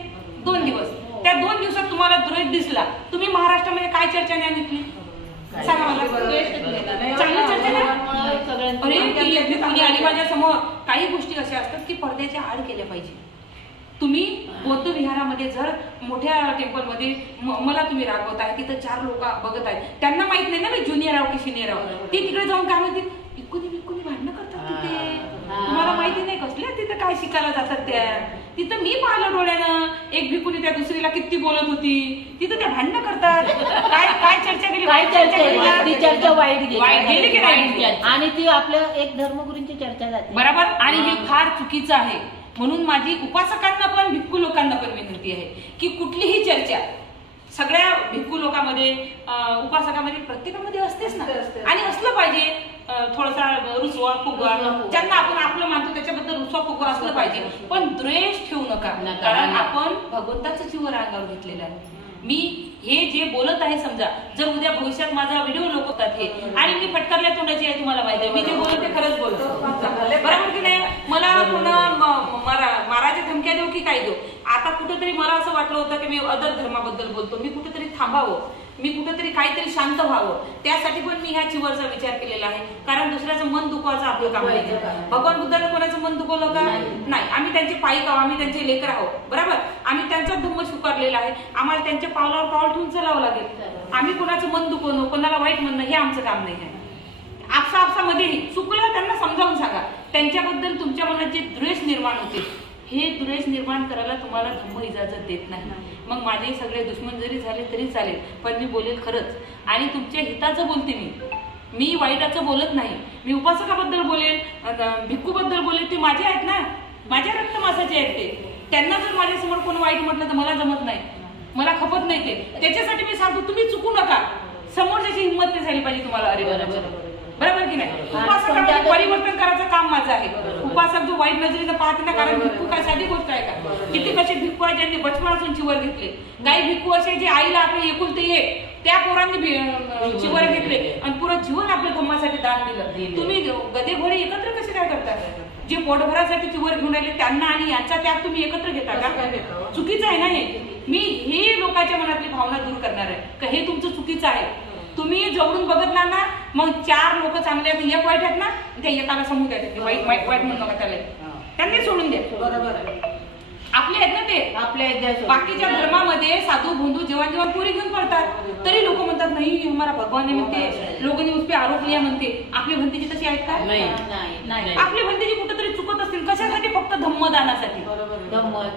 2 दिवस. त्या 2 दिवसात तुम्हाला द्वेष दिसला, तुम्ही महाराष्ट्रामध्ये काय चर्चा नाही सांगा मला. चांगली चर्चा नाही. कोणी आली माझ्या समोर, काही गोष्टी अशा असतात की पडद्याच्या आड केल्या पाहिजे. तुम्ही बौद्ध विहारामध्ये जर मोठ्या टेम्पलमध्ये मला तुम्ही रागवताय, तिथं 4 लोक बघत आहेत, त्यांना माहित नाही ना मी ज्युनियर आहो की सिनियर आहो, ते तिकडे जाऊन काय म्हणतील, भिक्खुनी भांडणं करतात तिथे, तुम्हाला माहिती नाही कसल्या तिथं काय शिकायला जातात त्या. तिथं मी पाहिलं डोळ्यानं, एक भिक्खुनी त्या दुसरीला किती बोलत होती, तिथं त्या भांडणं करतात. काय चर्चा केली? ती चर्चा वाईट गेली की नाही? आणि ती आपल्या एक धर्मगुरूंची चर्चा जाते, बरोबर. आणि हे फार चुकीचं आहे. म्हणून माझी उपासकांना पण, भिक्खू लोकांना पण विनंती आहे की कुठलीही चर्चा सगळ्या भिक्खू लोकांमध्ये, उपासकामध्ये, प्रत्येकामध्ये असतेच ना, आणि असलं पाहिजे. थोडासा रुसवा फुगवा, ज्यांना आपण आपलं मानतो त्याच्याबद्दल रुसवा फुगवा असलं पाहिजे, पण द्वेष ठेवू नका, कारण आपण भगवंताचं जीवन अंगावर घेतलेलं आहे. मी हे जे बोलत आहे समजा, जर उद्या भविष्यात माझा व्हिडिओ लोक होतात हे आणि मी फटकारल्या तोंडाची आहे तुम्हाला माहिती आहे, मी जे बोलत ते खरंच बोलतो, बरोबर की नाही? मला पुन्हा माराच्या धमक्या देऊ की काय देऊ? आता कुठेतरी मला असं वाटलं होतं की मी अदर धर्माबद्दल बोलतो, मी कुठेतरी थांबावं, मी कुठेतरी काहीतरी शांत व्हावं, त्यासाठी पण मी ह्या चिवरचा विचार केलेला आहे. कारण दुसऱ्याचं मन दुखवायचं आपलं काम नाही. भगवान बुद्धानं कोणाचं मन दुखवलं का? नाही. आम्ही त्यांचे पाईक आहोत, आम्ही त्यांचे लेकर आहोत, बरोबर? आम्ही त्यांचा धम्म स्वीकारलेला आहे, आम्हाला त्यांच्या पावलावर पाऊल ठेवून चालावं लागेल. आम्ही कोणाचं मन दुखवणं, कोणाला वाईट म्हणणं हे आमचं काम नाही आहे. आपसामध्येही चुकलं त्यांना समजावून सांगा. त्यांच्याबद्दल तुमच्या मनात जे द्वेष निर्माण होते, हे द्वेष निर्माण करायला तुम्हाला धम्म इजाजत देत नाही. मग माझे सगळे दुश्मन जरी झाले तरी चालेल, पण मी बोलेल खरंच आणि तुमच्या हिताचं बोलते. मी वाईटाचं बोलत नाही. मी उपासकाबद्दल बोलेल, भिक्खूबद्दल बोलेल, ते माझे आहेत ना, माझ्या रक्तमासाचे आहेत ते. त्यांना जर माझ्यासमोर कोण वाईट म्हटलं तर मला जमत नाही, मला खपत नाही ते. त्याच्यासाठी मी सांगतो तुम्ही चुकू नका. समोरच्याची हिंमत नाही झाली पाहिजे तुम्हाला. अरे बरोबर की नाही? उपासकामध्ये परिवर्तन करायचं काम माझं आहे. उपासक जो वाईट नजरेनं पाहते ना, कारण भिक्खू काय साधी गोष्ट आहे का? किती कसे भिक्खू आहे ज्यांनी बचपनापासून चिवर घेतले. काही भिक्खू असे जे आईला आपले एकुलते एक त्या पोरांनी चिवर घेतले आणि पुरं जीवन आपल्या धम्मासाठी दान दिलं. तुम्ही गदे घोडे एकत्र कसे काय करता? जे पोटभरासाठी चिवर घेऊन राहिले त्यांना आणि यांचा त्याग तुम्ही एकत्र घेता का? चुकीचं आहे ना हे. मी हे लोकांच्या मनातली भावना दूर करणार आहे का हे तुमचं चुकीचं आहे. तुम्ही जवळून बघितला ना, मग 4 लोक चांगले आहेत, एक वाईट आहेत ना, त्या एकाला समजून द्यायचं वाईट म्हणू नका त्याला, त्यांनी सोडून द्या. बरोबर आपले आहेत ना ते, आपले आहेत. बाकीच्या धर्मामध्ये साधू भोंदू जेवण जेवण पुरी घेऊन पडतात, तरी लोक म्हणतात नाही हमारा भगवान म्हणते, लोकांनी उसपे आरोप लिया म्हणते. आपली भंतीची तशी आहेत का? नाही. आपली भंतीची कुठेतरी चुकत असतील. कशासाठी? फक्त धम्मदानासाठी.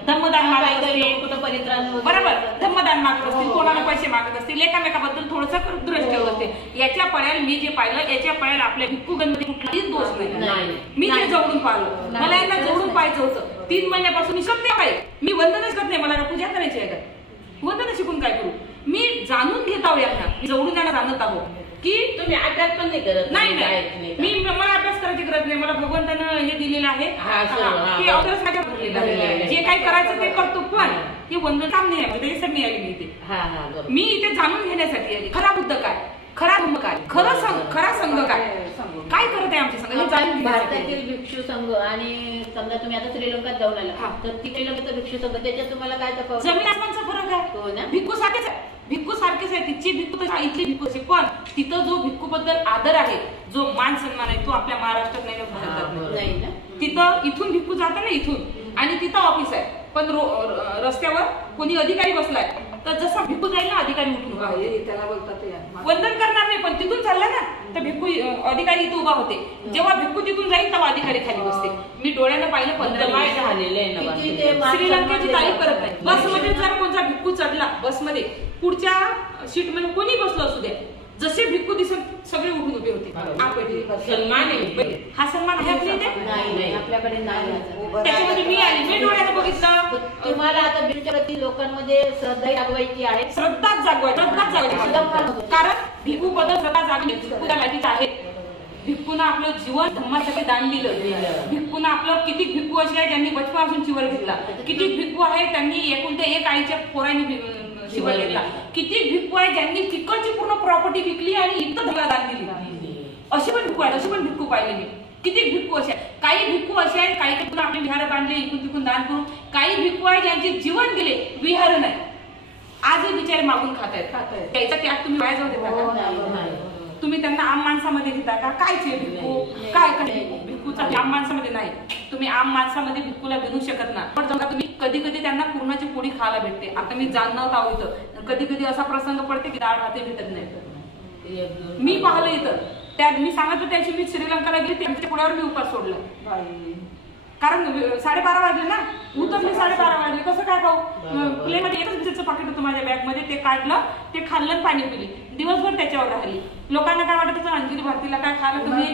धम्मदान मागत असतील, कुठं परित्राण, बरोबर, धम्मदान मागत असतील, कोणाला पैसे मागत असतील, एकामेकाबद्दल थोडंसं द्वेष ठेवत असते. याच्या पळ्याला मी जे पाहिलं, याच्या पळ्याला आपल्या भिक्खूगणमध्ये कुठलाही दोष नाही. मी जे जवळून पाहिलं, मला यांना जवळून पाहायचं होतं. 3 महिन्यापासून मी शब्द आहे, मी वंदनच करत नाही. मला का पूजा करायची आहे का? वंदन शिकून काय करू? मी जाणून घेत आहो यांना, जवळून यांना जाणत आहो की तुम्ही अभ्यास पण नाही करत. नाही, मी मला अभ्यास करायची गरज नाही. मला भगवंतानं हे दिलेलं आहे, ते ऑर्डर्स माझ्या भरलेलं आहे. जे काही करायचं ते करतो, पण हे वंदन काम नाही आहे. त्याच्यासाठी नाही आली मी इथे. मी इथे जाणून घेण्यासाठी आली. खरा बुद्ध काय, खरा धम्म काय, खरा संघ काय, काय करत आहे आमच्या संघ. भारतातील भिक्षू संघ आणि समजा तुम्ही आता श्रीलंकात जाऊन आला तर श्रीलंकेचा भिक्षू संघ, त्याच्यात तुम्हाला काय तफावत? जमीन आसमानचा फरक आहे. हो ना. भिक्खू सारखेच आहे, भिक्खू सारखेच आहे. तिची भिक्खू तशी इथली भिक्खू असे, पण तिथं जो भिक्खू बद्दल आदर आहे, जो मान सन्मान आहे, तो आपल्या महाराष्ट्रात नाही ना. तिथं इथून भिक्खू जातं ना, इथून, आणि तिथं ऑफिस आहे, पण रस्त्यावर कोणी अधिकारी बसलाय तर जसा भिक्खू जाईल ना, अधिकारी उठून उभा होते. त्याला बोलतात वंदन करणार नाही, पण तिथून चालला ना तर भिक्खू अधिकारी इथं उभा होते. जेव्हा भिक्खू तिथून जाईल तेव्हा अधिकारी खाली बसते. मी डोळ्यानं पाहिलं 15 माय झालेलं आहे. श्रीलंकेची तारीफ करत नाही. बसमध्ये जर कोणता भिक्खू चढला, बसमध्ये पुढच्या सीटमध्ये कोणी बसलो असू द्या, जसे भिक्खू दिसत सगळे उठून उभे होते. सन्मान आहे, हा सन्मान आहे आपल्या इथे नाही, आपल्याकडे नाही. त्याच्यामध्ये मी आली, मी डोळ्यानं बघितलं. तुम्हाला आता भिक्षुकातील लोकांमध्ये श्रद्धा जागवायची आहे. श्रद्धा जागवायची, कारण भिक्खू बद्दल श्रद्धा जागली. भिक्खूला लाठीच आहे. भिक्खूनं आपलं जीवन धम्मासाठी दान दिलं. भिक्खूनं आपलं किती भिक्खू असे आहे ज्यांनी बचपनापासून चिवर घेतला. किती भिक्खू आहे त्यांनी एकुलते एक आईच्या पोरांनी शिवर घेतला. किती भिक्खू आहे ज्यांनी तिकडची पूर्ण प्रॉपर्टी विकली आणि इथं धर्माला दान दिली. असे पण भिक्खू आहेत, असे पण भिक्खू पाहिले मी. किती भिक्खू असे आहेत. काही भिक्खू असे आहेत, काही आपले विहार बांधले इकून तिकून दान करून. काही भिक्खू आहे ज्यांचे जीवन गेले, विहार नाही, आजही बिचारे मागून खात आहेत. त्याचा त्याग तुम्ही वाया जाऊ देता का? तुम्ही त्यांना आम माणसामध्ये घेता का? काय भिक्खू काय भिक्खूचा आम माणसामध्ये नाही. तुम्ही आम माणसामध्ये भिक्खूला विनू शकत ना. पण समजा तुम्ही कधी कधी त्यांना पूर्णाची पोळी खायला भेटते. आता मी जाणत आहो इथं कधी कधी असा प्रसंग पडते की डाळ भाते भेटत नाही. मी पाहिलं इथं, त्यात मी सांगत होते मी श्रीलंकाला गेली, त्यांच्या पुढ्यावर मी उपास सोडला. कारण 12:30 वाजले ना, उतरले 12:30 वाजले, कसं काय खाऊ? प्लेमध्ये एकच बिस्किटचं पाकिट होतं माझ्या बॅगमध्ये, ते काढलं, ते खाल्लं, पाणी पिली, दिवसभर त्याच्यावर राहिली. लोकांना काय वाटत होतं अंजली भारतीला काय खायला तुम्ही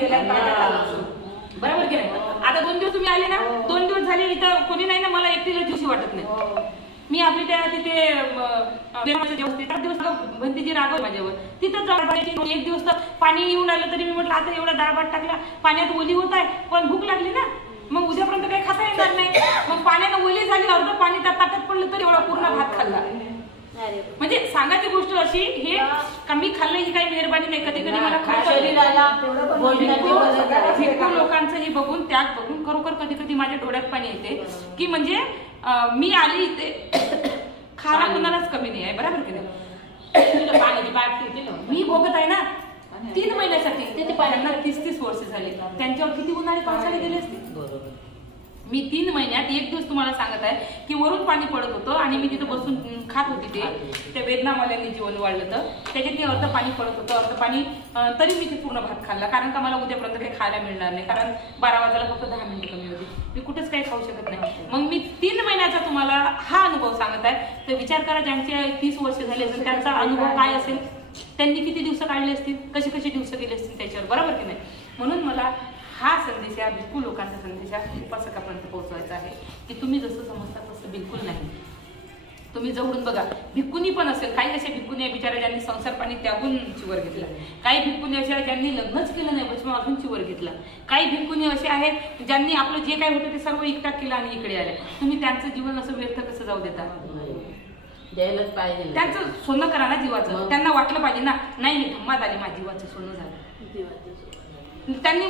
बरोबर की नाही? आता 2 दिवस तुम्ही आले ना, 2 दिवस झाले इथं कोणी नाही ना, मला एकटीला दिवशी वाटत नाही. मी आपली त्या तिथे 4 दिवस भंतीची रागव माझ्यावर, तिथं जाळभाजी. 1 दिवस तर पाणी येऊन आलं तरी मी म्हटलं आता एवढा डाळ भात टाकला, पाण्यात ओली होत आहे, पण भूक लागली ना, मग उद्यापर्यंत काही खाता येणार नाही. मग पाण्यानं ओली झाली, अर्ध पाणी त्या ताटात पडलं तर एवढा पूर्ण भात खाल्ला. म्हणजे सांगायची गोष्ट अशी हे कमी खाल्लं ही काही मेहरबानी नाही. कधी कधी मला शरीराला भोजनाची भिक्खू लोकांचं हे बघून त्याग बघून खरोखर कधी कधी माझ्या डोळ्यात पाणी येते की म्हणजे मी आली इथे खायला कोणालाच कमी नाही आहे. बरोबर की नाही? पाण्याची बाटली मी भोगत आहे ना 3 महिन्यासाठी. त्यांना 30-30 वर्ष झाले. त्यांच्यावर किती उन्हाळी पावसाळे गेले असते. बरोबर. मी 3 महिन्यात एक दिवस तुम्हाला सांगत आहे की वरून पाणी पडत होतं आणि मी तिथे बसून खात होती. त्या वेदनावाल्यांनी जेवण वाढलं तर त्याच्यात अर्ध पाणी पडत होतं, अर्ध पाणी. तरी मी ते पूर्ण भात खाल्ला कारण का मला उद्यापर्यंत काही खायला मिळणार नाही. कारण 12 वाजायला फक्त 10 मिनिटं कमी होती. मी कुठेच काही खाऊ शकत नाही. मग मी 3 महिन्याचा तुम्हाला हा अनुभव सांगत आहे. तर विचार करा ज्यांचे 30 वर्ष झाले असेल त्यांचा अनुभव काय असेल, त्यांनी किती दिवस काढले असतील, कसे कसे दिवस गेले असतील त्याच्यावर. बरोबर की नाही? म्हणून मला हा संदेश या भिक्खू लोकांचा संदेश उपासकापर्यंत पोहोचवायचा आहे की तुम्ही जसं समजता तसं बिलकुल नाही. तुम्ही जवळून बघा. भिक्खुनी पण असेल, काही अशा भिक्खुनी आहे बिचारा ज्यांनी संसार पाणी त्यागून चिवर घेतला. काही भिक्खुनी अशा ज्यांनी लग्नच केलं नाही पण अजून चिवर घेतला. काही भिक्खुनी असे आहेत ज्यांनी आपलं जे काही होतं ते सर्व एकटाक केलं आणि इकडे आले. तुम्ही त्यांचं जीवन असं व्यर्थ कसं जाऊ देता? द्यायलाच पाहिजे. त्यांचं सोनं करा ना जीवाचं. त्यांना वाटलं पाहिजे ना नाही मी धम्मात आली माझ्या जीवाचं सोनं झालं. त्यांनी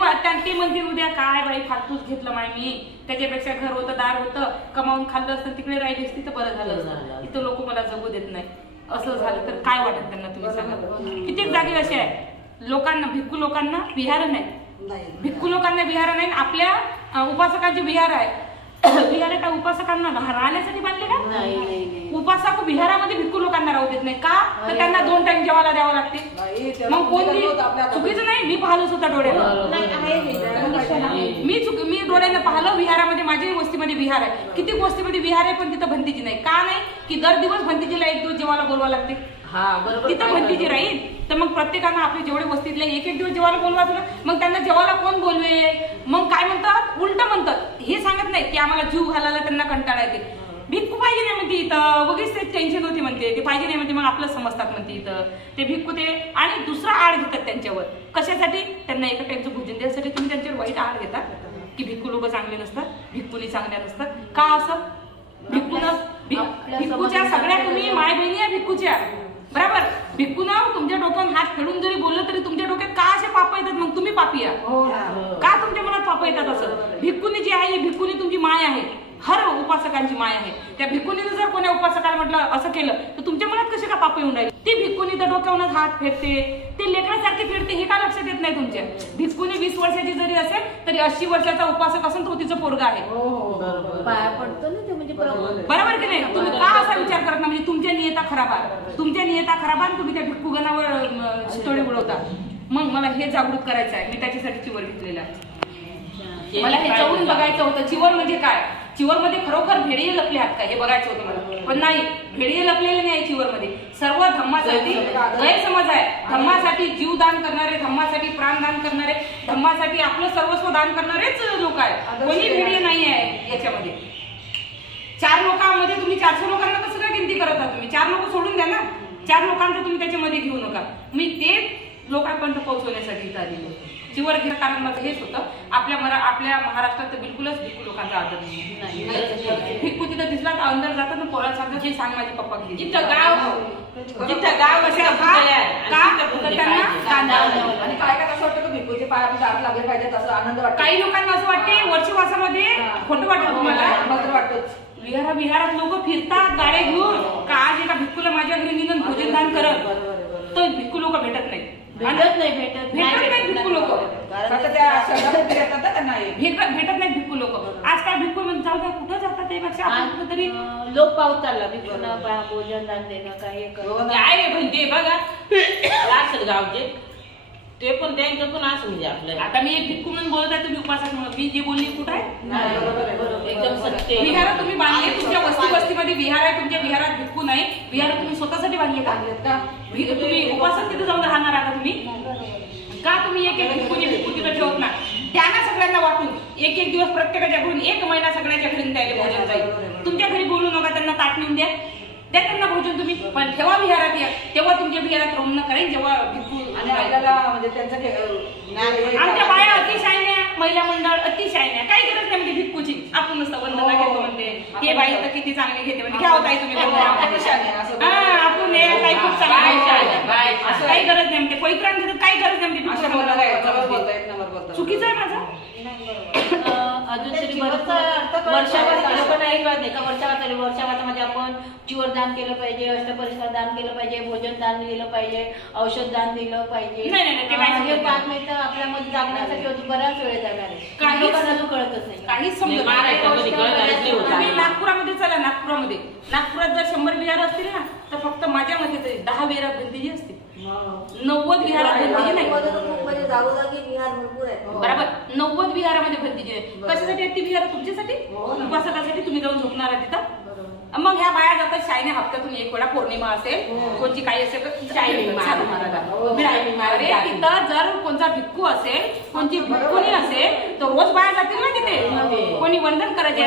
ते म्हणतील उद्या काय बाई फालतूच घेतलं माय मी, त्याच्यापेक्षा घर होतं दार होतं कमावून खाल्लं असतं तिकडे राहिली असती तर बरं झालं असतं. इथं लोक मला जगू देत नाही. असं झालं तर काय वाटत त्यांना तुम्ही सांगा. कित्येक जागे असे आहे लोकांना भिक्खू लोकांना विहार नाही. भिक्खू लोकांना विहार नाही. आपल्या उपासकांचे विहार आहे. विहार का उपासकांना राहण्यासाठी बांधले का? उपासक विहारामध्ये भिक्खू लोकांना राहू देत नाही का? तर त्यांना 2 टाइम जेवायला द्यावं लागते. मग कोणी चुकीचं नाही. मी पाहिलंच होता डोळ्यानं. मी डोळ्यानं पाहिलं. विहारामध्ये माझ्याही वस्तीमध्ये विहार आहे. किती वस्तीमध्ये विहार आहे पण तिथं भंतीजी नाही. का नाही की दर दिवस भंतीजीला 1 दिवस जेवायला बोलवा लागते. तिथं भंतीजी राहील तर मग प्रत्येकानं आपले जेवढे वस्तीतले 1-1 दिवस जेवायला बोलवायचं ना. मग त्यांना जेवायला कोण बोलवे? मग काय म्हणतात? उलट म्हणतात. हे सांगत नाही की आम्हाला जीव घालायला त्यांना कंटाळा येते. भिक्खू पाहिजे नाही म्हणते इथं. वगैरे ते टेन्शन होती म्हणते. ते पाहिजे नाही म्हणते. मग आपलं समजतात म्हणते इथं ते भिक्खू ते. आणि दुसरा आड घेतात त्यांच्यावर. कशासाठी? त्यांना एका टाइमचं भोजन द्यायसाठी तुम्ही त्यांच्यावर वाईट आड घेतात की भिक्खू लोक चांगले नसतात, भिक्खुनी चांगल्या नसतात. का असं? भिक्खूच्या सगळ्या तुम्ही माय बहिणी आहे भिक्खूच्या. बरोबर? भिक्खूनं तुमच्या डोक्यात हात खेळून जरी बोललं तरी तुमच्या डोक्यात का असे पाप येतात? मग तुम्ही पापी आहात का? तुमच्या मनात पाप येतात असं? भिक्खुनी जी आहे भिक्खुनी तुमची माय आहे. हर उपासकांची माय आहे. त्या भिक्खुनीनं जर कोण्या उपासकाला म्हटलं असं केलं तर तुमच्या मनात कसे का पाप येऊन राहिले? ती भिक्खुनी तर डोक्यावरच हात फेडते, ते लेकरासारखे फेडते. हे का लक्षात येत नाही तुमच्या? भिक्खुनी 20 वर्षाची जरी असेल तरी 80 वर्षाचा उपासक असून तो तिचं पोरगा आहे. पाया पडतो ना ते म्हणजे बरोबर की नाही? तुम्ही का असा विचार करत ना? म्हणजे तुमच्या नियता खराब आहे. तुमच्या नियता खराब आहे. तुम्ही त्या भिक्खुगणावर चितोडे उडवता. मग मला हे जागृत करायचं आहे. मी त्याच्यासाठी चिवर घेतलेला आहे. मला हे जाऊन बघायचं होतं चिवर म्हणजे काय. चिवर मध्ये खरोखर भेडीये लपले आहेत का हे बघायचं होतं मला. पण नाही, भेडीये लपलेले नाही चिवर मध्ये. सर्व धम्मासाठी गैरसमज आहे. धम्मासाठी जीवदान करणारे, धम्मासाठी प्राणदान करणारे, धम्मासाठी आपलं सर्वस्व दान करणारेच लोक आहेत. कोणी भेडीये नाही आहे याच्यामध्ये. 4 लोकांमध्ये तुम्ही 400 लोकांना कसं काय गिनती करत आहात तुम्ही? 4 लोक सोडून द्या ना. 4 लोकांचं तुम्ही त्याच्यामध्ये घेऊ नका. मी ते लोकांपर्यंत पोहोचवण्यासाठी इथं आलेलो. चिवर घेणं कारण माझं हेच होतं. आपल्या महाराष्ट्रात तर बिलकुलच भिक्खू लोकांचा आदर नाही. भिक्खू तिथं दिसला तर अंदर जातात ना पोराला सांगतात हे सांग माझे पप्पा घे. जिथं गाव आणि काय असं वाटतं की भिक्खूचे पाय आपण दार लागले पाहिजेत असं आनंद वाटतो. काही लोकांना असं वाटते वर्षवासामध्ये खोटं वाटतं तुम्हाला. मात्र वाटतच. विहारात लोक फिरतात गाड्या घेऊन का आज एका भिक्खूला माझ्या घरी निघून भोजन दान करत. तर भिक्खू लोक भेटत नाही. भेटत नाही भिक्खू लोक. भेटत नाही भिक्खू लोक. आजकाल भिक्खू म्हणजे जाऊ द्या कुठं जातात त्यापेक्षा आपण तरी लोक पाऊस चालला भिक्खूंना भोजन दान देणं काय आहे म्हणजे बघा लासर गावचे ते पण त्यांचं पण असं म्हणजे आपलं. आता मी एक भिक्खू म्हणून बोलत आहे तुम्ही उपासक म्हणून. मी जे बोलली कुठं आहे? एकदम सत्य. विहार तुम्ही बांधले तुमच्या वस्तीमध्ये विहार आहे. तुमच्या विहारात भिक्खू नाही. विहार तुम्ही स्वतःसाठी बांधले का? तुम्ही उपासक तिथे जाऊन राहणार आहात तुम्ही का? तुम्ही एक भिक्खू तिथं ठेवत ना. त्यांना सगळ्यांना वाटून 1 दिवस प्रत्येकाच्या घरून 1 महिना सगळ्याच्या घरी द्यायला भोजन जाईल. तुमच्या घरी बोलू नका. त्यांना ताट नेऊन द्या त्यांना भोजन तुम्ही. पण ठेवा विहारात या तेव्हा तुमच्या विहारात रमण करेल जेव्हा भिक्खू. आणि आपल्याला म्हणजे त्यांचं आमच्या बाया अतिशय महिला मंडळ अतिशय नाही, काही गरज नाही म्हणजे भिक्कूची. आपण नुसतं वंदना घेतो म्हणते, हे बाई तर किती चांगली घेते म्हणजे घ्यावं ताई तुम्ही वंदना. आपण हे काही खूप चांगली असं काही गरज नाही म्हणते, पवित्रांत काही गरज नाही म्हणते. चुकीचं आहे माझं. अजून तरी वर्षावात लोक नाही कळत नाही का वर्षावातामध्ये आपण चिवर दान केलं पाहिजे, अष्टपरिस्कार दान केलं पाहिजे, भोजन दान दिलं पाहिजे, औषध दान दिलं पाहिजे. नाही, ते काय हे 5 मिनिटं आपल्यामध्ये जागण्यासाठी बराच वेळ जाणार आहे. काही लोकांना अजून कळतच नाही. काहीच समजत नाही. नागपुरामध्ये चला, नागपुरात जर 100 विहार असतील ना तर फक्त माझ्या मते 10 विहारात बंदीजी असते, 90 विहारात बंदीजी नाही. म्हणजे जागोजागी विहार भरपूर आहे. बरोबर, 90 विहारामध्ये बंदीजी आहे. कशासाठी आहेत ती विहार? तुमच्यासाठी, उपासकासाठी. तुम्ही जाऊन झोपणार आहे तिथं. मग ह्या बाया जातात शाळेने, हप्त्यातून 1 वेळा पौर्णिमा असेल, कोणची काही असेल तर तिथं जर कोणता भिक्खू असेल, कोणती भिक्खुनी असेल तर रोज बाया जातील ना तिथे. कोणी वंदन करायचे